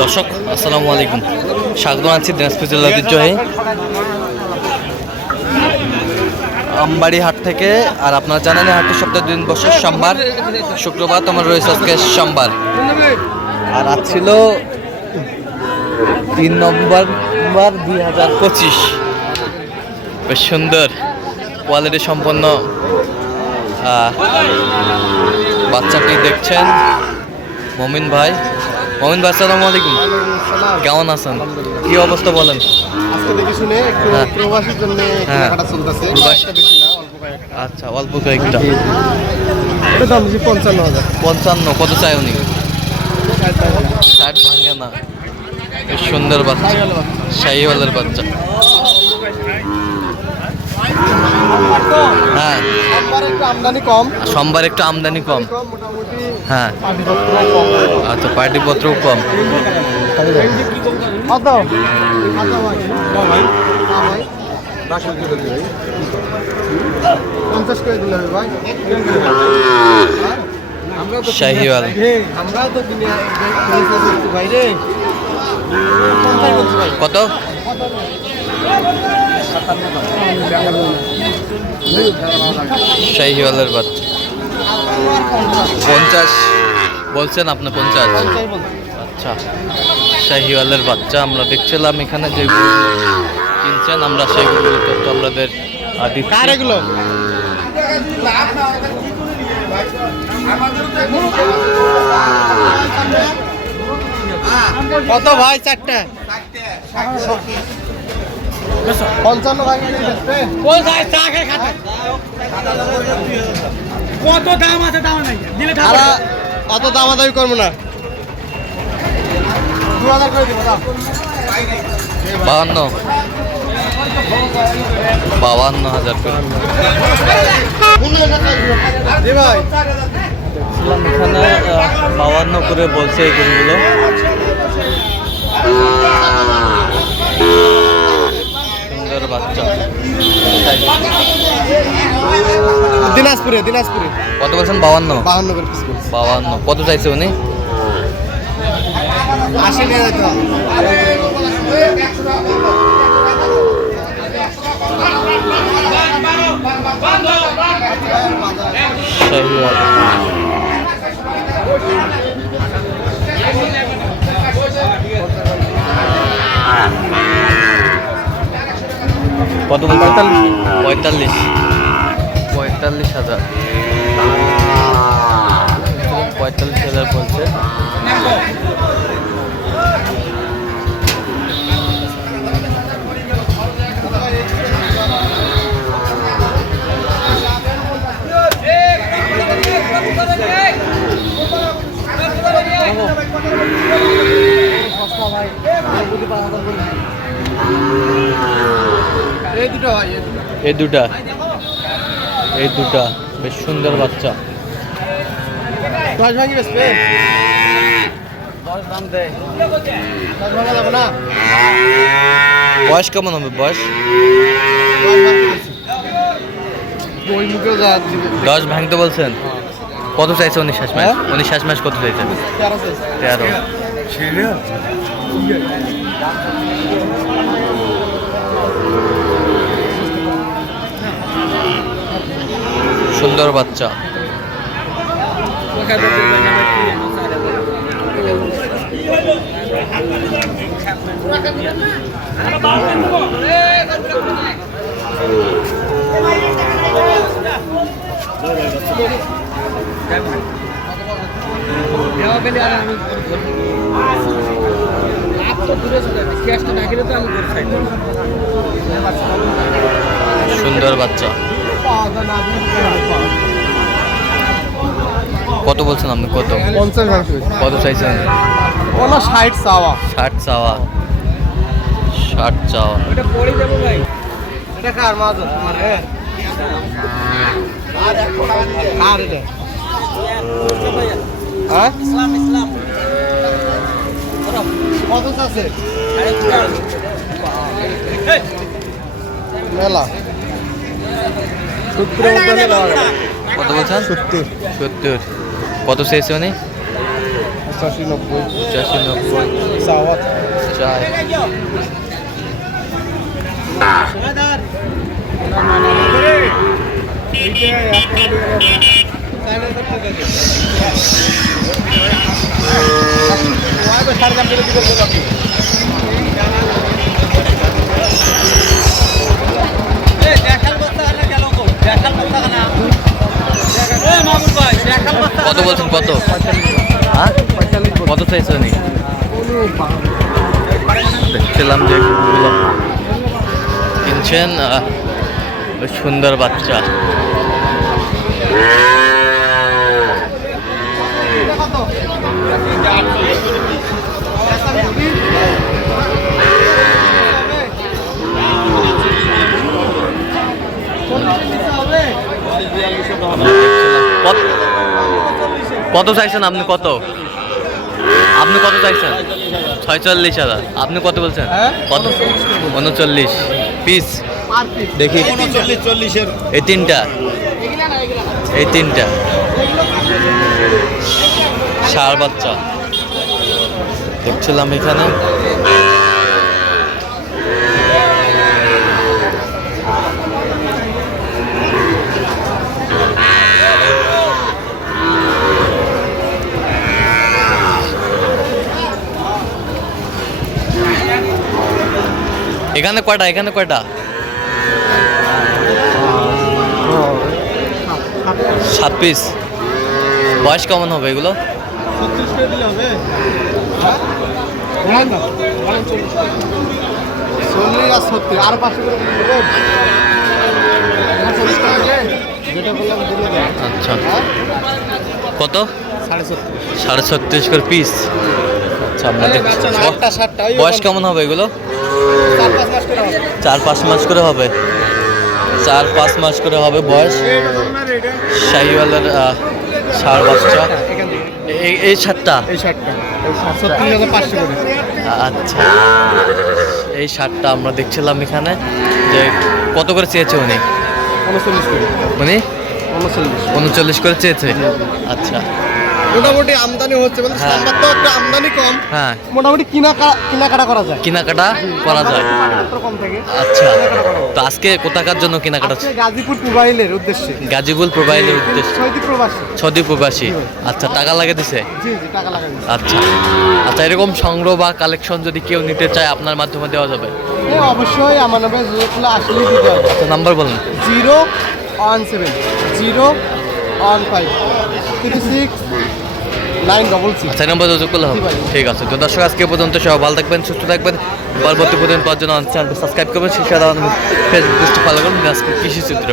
দর্শক, আসসালামু আলাইকুম। স্বাগত আছি দিনাজপুর জেলা ঐতিহ্যবাহী আমবাড়ি হাট থেকে। আর আপনারা জানেন হাটটি সপ্তাহে দুদিন বসে সোমবার, শুক্রবার তোমার রয়েছে আজকে সোমবার। আর আজ ছিল তিন নম্বর দুই হাজার পঁচিশ। বেশ সুন্দর, কোয়ালিটি সম্পন্ন বাচ্চাটি দেখছেন, মমিন ভাই। মমিন ভাই আসসালামু আলাইকুম। কেমন আছেন? কি অবস্থা বলেন? আজকে দেখে শুনে একটু হ্যাঁ। প্রবাসীর জন্য হ্যাঁ। কেনাকাটা চলতেছে। আচ্ছা অল্প কয়েকটা। এটা দাম পঞ্চান্ন হাজার। পঞ্চান্ন কত চাই উনি? ষাট ভাঙে না। সুন্দর বাচ্চা। শাহিওয়ালের বাচ্চা। হ্যাঁ। সোমবার একটু আমদানি কম। সোমবার একটু আমদানি কম। কম হ্যাঁ। আচ্ছা পার্টিপত্রও কম। শাহিওয়াল। ভাই। কত? শাহিওয়ালের বাচ্চা। পঞ্চাশ। বলছেন আপনি পঞ্চাশ? আচ্ছা। শাহিওয়ালের বাচ্চা আমরা দেখছিলাম এখানে যে কিনছেন আমরা সেই গরুগুলো তথ্য আপনাদের আহ, দিচ্ছি। কার এগুলো? কত ভাই চারটা? পঞ্চান্ন কত দাম আছে দাম নাই। দিলে আর অত দামাদামি করব না। দু হাজার করে দিব দাও। বাহান্ন। বাহান্ন হাজার এখানে আহ, করে বলছে এই গরুগুলো সুন্দর বাচ্চা। দিনাজপুরে দিনাজপুরে। কত বলছেন? বাহান্ন বাহান্ন করে পিস বাহান্ন কত চাইছে উনি? আশি নিয়ে যেতে হবে শাহিওয়াল কত বলছেন? পঁয়তাল্লিশ। পঁয়তাল্লিশ। হাজার। পঁয়তাল্লিশ হাজার বলছে। ভাই এই দুটো এই দুটা। এই দুটা। বেশ সুন্দর বাচ্চা। দশ ভাঙি বেসবে বয়স কেমন হবে? বয়স? দশ ভাঙতে বলছেন? কত চাইছে উনি শেষ ম্যাচ উনি শেষ ম্যাচ কত চাইছেন? তেরো শেষ তেরো সুন্দর বাচ্চা। সুন্দর বাচ্চা। কত বলছেন আপনি? কত? পঞ্চাশ কত চাইছেন? কোনো ষাট চাওয়া। ষাট চাওয়া। ষাট চাওয়া। এটা কার মাছ? মানে কার এটা? হ্যাঁ? কত আছে মেলা। সত্তরের মধ্যে হলে দেওয়া যাবে কত বলছেন সত্তর সত্তর কত চেয়েছে উনি পঁচাশি নব্বই পঁচাশি নব্বই চাওয়া চার কত বলছেন কত? কত চাইছো নি দেখছিলাম যে কিনছেন সুন্দর বাচ্চা। কত- কত চাইছেন আপনি? কত? আপনি কত চাইছেন? ছয়চল্লিশ হাজার। আপনি কত বলছেন? হ্যাঁ? কত? উনচল্লিশ। পিস? দেখি। চল্লিশ এই তিনটা। এই তিনটা। সার বাচ্চা। দেখছিলাম এখানে। এখানে কয়টা এখানে কয়টা? সাত পিস বয়স কেমন হবে এগুলো। আচ্ছা। কত? সাড়ে ছত্রিশ করে পিস আচ্ছা বয়স কেমন হবে এগুলো? চার পাঁচ মাস করে হবে। চার পাঁচ মাস করে হবে বয়স। শাহিওয়ালের ষাঁড় বাচ্চা। এই এই সাতটা এই শার্টটা আচ্ছা। এই শার্টটা আমরা দেখছিলাম এখানে যে কত করে চেয়েছে উনি? উনচল্লিশ করে। উনি? উনচল্লিশ। উনচল্লিশ করে চেয়েছে। আচ্ছা। মোটামুটি আমদানি হচ্ছে বলতে হ্যাঁ। সোমবার তো একটা আমদানি কম। হ্যাঁ। মোটামুটি কিনা কেনাকাটা করা যায়। কেনাকাটা করা যায়। কম থাকে। আচ্ছা। তো আজকে কোথাকার জন্য কেনাকাটা গাজীপুর মোবাইলের উদ্দেশ্যে। গাজীপুর প্রোভাইডের উদ্দেশ্যে। সৌদি প্রবাসী। ছদি প্রবাসী। আচ্ছা টাকা লাগে দিছে? জি জি টাকা লাগাই আচ্ছা। আচ্ছা এরকম সংগ্রহ বা কালেকশন যদি কেউ নিতে চায় আপনার মাধ্যমে দেওয়া যাবে? হ্যাঁ অবশ্যই আমার নামে যেগুলো আসলেই দিতে হবে। আচ্ছা নাম্বার বলুন। Zero one seven zero one five three six nine double six আচ্ছা নম্বর যোগাযোগ করলে হবে। ঠিক আছে। তো দর্শক আজকে পর্যন্ত সবাই ভালো থাকবেন সুস্থ থাকবেন। পরবর্তী পর্যন্ত পাওয়ার জন্য চ্যানেলটি সাবস্ক্রাইব করবেন। শিক্ষা ফেসবুক পেজটি ফলো করবেন। আজকে কৃষি চিত্র